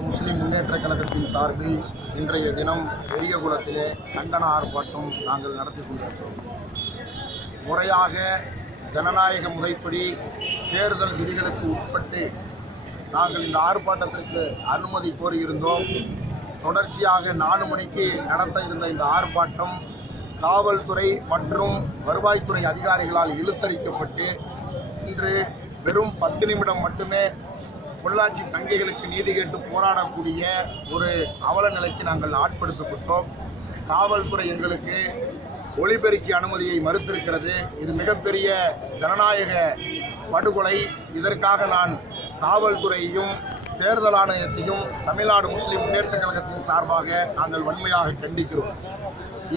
முஸ்லிம் முன்னேற்ற கழகத்தின் சார்பில் இன்றைய தினம் பெரியகுளத்திலே கண்டன ஆர்ப்பாட்டம் நாங்கள் நடத்தி கொண்டிருக்கிறோம். முறையாக ஜனநாயக முறைப்படி தேர்தல் விதிகளுக்கு உட்பட்டு நாங்கள் இந்த ஆர்ப்பாட்டத்திற்கு அனுமதி கோரியிருந்தோம். தொடர்ச்சியாக நாலு மணிக்கு நடத்த இருந்த இந்த ஆர்ப்பாட்டம் காவல்துறை மற்றும் வருவாய்த்துறை அதிகாரிகளால் இழுத்தடிக்கப்பட்டு இன்று வெறும் பத்து நிமிடம் மட்டுமே பொள்ளாச்சி தங்கைகளுக்கு நீதி கேட்டு போராடக்கூடிய ஒரு அவல நிலைக்கு நாங்கள் ஆட்படுத்தப்பட்டோம். காவல்துறை எங்களுக்கு ஒளிபெருக்கி அனுமதியை மறுத்திருக்கிறது. இது மிகப்பெரிய ஜனநாயக படுகொலை. இதற்காக நான் காவல்துறையையும் தேர்தல் ஆணையத்தையும் தமிழ்நாடு முஸ்லிம் முன்னேற்ற கழகத்தின் சார்பாக நாங்கள் வன்மையாக கண்டிக்கிறோம்.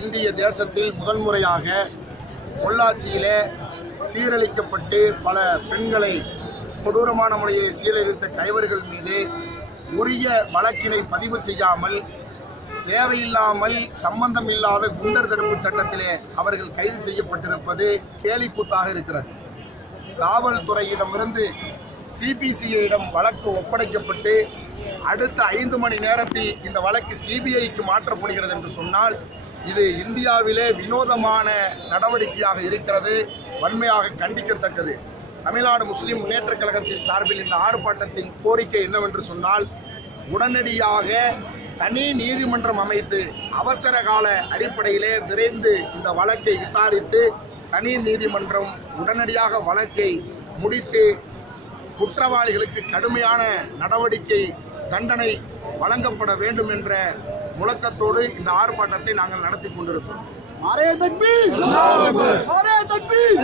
இந்திய தேசத்தில் முதல் முறையாக பொள்ளாச்சியிலே சீரழிக்கப்பட்டு பல பெண்களை கொடூரமான முறையை சீரழித்த கைவர்கள் மீது உரிய வழக்கினை பதிவு செய்யாமல் தேவையில்லாமல் சம்பந்தம் இல்லாத குண்டர் தடுப்பு சட்டத்திலே அவர்கள் கைது செய்யப்பட்டிருப்பது கேலிக்கூத்தாக இருக்கிறது. காவல்துறையிடமிருந்து சிபிசிஐயிடம் வழக்கு ஒப்படைக்கப்பட்டு அடுத்த ஐந்து மணி நேரத்தில் இந்த வழக்கு சிபிஐக்கு மாற்றப்படுகிறது என்று சொன்னால் இது இந்தியாவிலே வினோதமான நடவடிக்கையாக இருக்கிறது வன்மையாக கண்டிக்கத்தக்கது. தமிழ்நாடு முஸ்லீம் முன்னேற்றக் கழகத்தின் சார்பில் இந்த ஆர்ப்பாட்டத்தின் கோரிக்கை என்னவென்று சொன்னால் உடனடியாக தனி நீதிமன்றம் அமைத்து அவசர கால அடிப்படையிலே விரைந்து இந்த வழக்கை விசாரித்து தனி நீதிமன்றம் உடனடியாக வழக்கை முடித்து குற்றவாளிகளுக்கு கடுமையான நடவடிக்கை தண்டனை வழங்கப்பட வேண்டும் என்ற முழக்கத்தோடு இந்த ஆர்ப்பாட்டத்தை நாங்கள் நடத்தி கொண்டிருக்கிறோம். மாரே தக்பீர்! மாரே தக்பீர்!